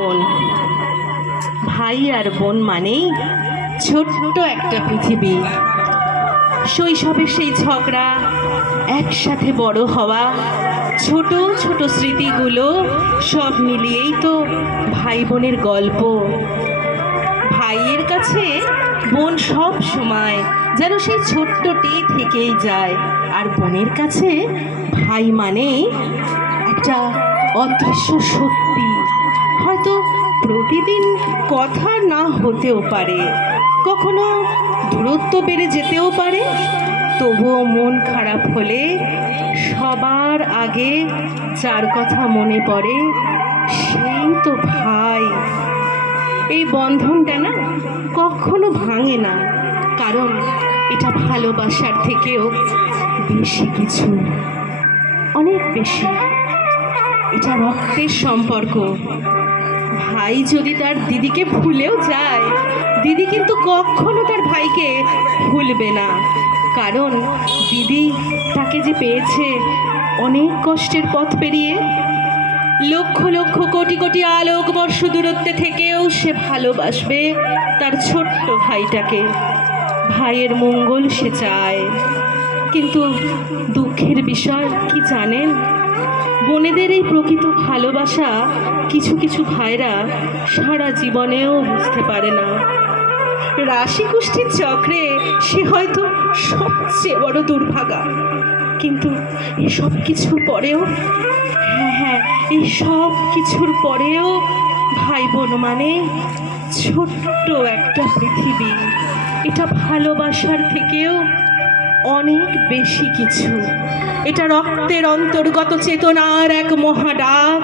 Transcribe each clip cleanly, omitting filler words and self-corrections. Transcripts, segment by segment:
বোন। ভাই আর বোন মানেই ছোট্ট একটা পৃথিবী। শৈশবের সেই ঝগড়া, একসাথে বড় হওয়া, ছোট ছোট স্মৃতিগুলো সব মিলিয়েই তো ভাই বোনের গল্প। ভাইয়ের কাছে বোন সব সময় যেন সেই ছোট্টটি থেকেই যায়, আর বোনের কাছে ভাই মানে একটা অদৃশ্য শক্তি। হয়তো প্রতিদিন কথা না হতেও পারে, কখনো দূরত্ব বেড়ে যেতেও পারে, তবুও মন খারাপ হলে সবার আগে যার কথা মনে পড়ে সেই তো ভাই। এই বন্ধনটা না কখনো ভাঙে না, কারণ এটা ভালোবাসার থেকেও বেশি কিছু, অনেক বেশি। এটা রক্তের সম্পর্ক। ভাই যদি তার দিদিকে ভুলেও যায়, দিদি কিন্তু কখনো তার ভাইকে ভুলবে না, কারণ দিদি তাকে যে পেয়েছে অনেক কষ্টের পথ পেরিয়ে, লক্ষ লক্ষ কোটি কোটি আলোকবর্ষ দূরত্বে থেকেও সে ভালোবাসবে তার ছোট্ট ভাইটাকে। ভাইয়ের মঙ্গল সে চায়। কিন্তু দুঃখের বিষয় কি জানেন, বোনেদের এই প্রকৃত ভালোবাসা কিছু কিছু ভাইরা সারা জীবনেও বুঝতে পারে না। রাশি কুষ্ঠির চক্রে সে হয়তো সবচেয়ে বড় দুর্ভাগা, কিন্তু এসব কিছুর পরেও, হ্যাঁ, এই সব কিছুর পরেও ভাই বোন মানে ছোট্ট একটা পৃথিবী। এটা ভালোবাসার থেকেও অনেক বেশি কিছু। এটা রক্তের অন্তর্গত চেতনার এক মহা ডাক।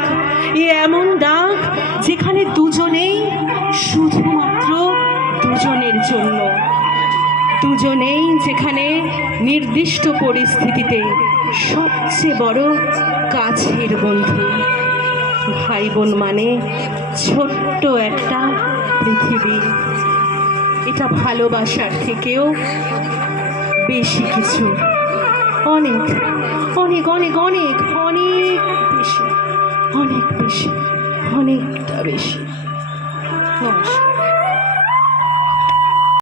এমন ডাক যেখানে দুজনেই শুধুমাত্র দুজনের জন্য, দুজনেই যেখানে নির্দিষ্ট পরিস্থিতিতে সবচেয়ে বড় কাছের বন্ধু। ভাই বোন মানে ছোট্ট একটা পৃথিবী। এটা ভালোবাসার থেকেও বেশি কিছু, অনেক অনেক অনেক অনেক অনেক বেশি, অনেক বেশি, অনেকটা বেশি। নমস্কার।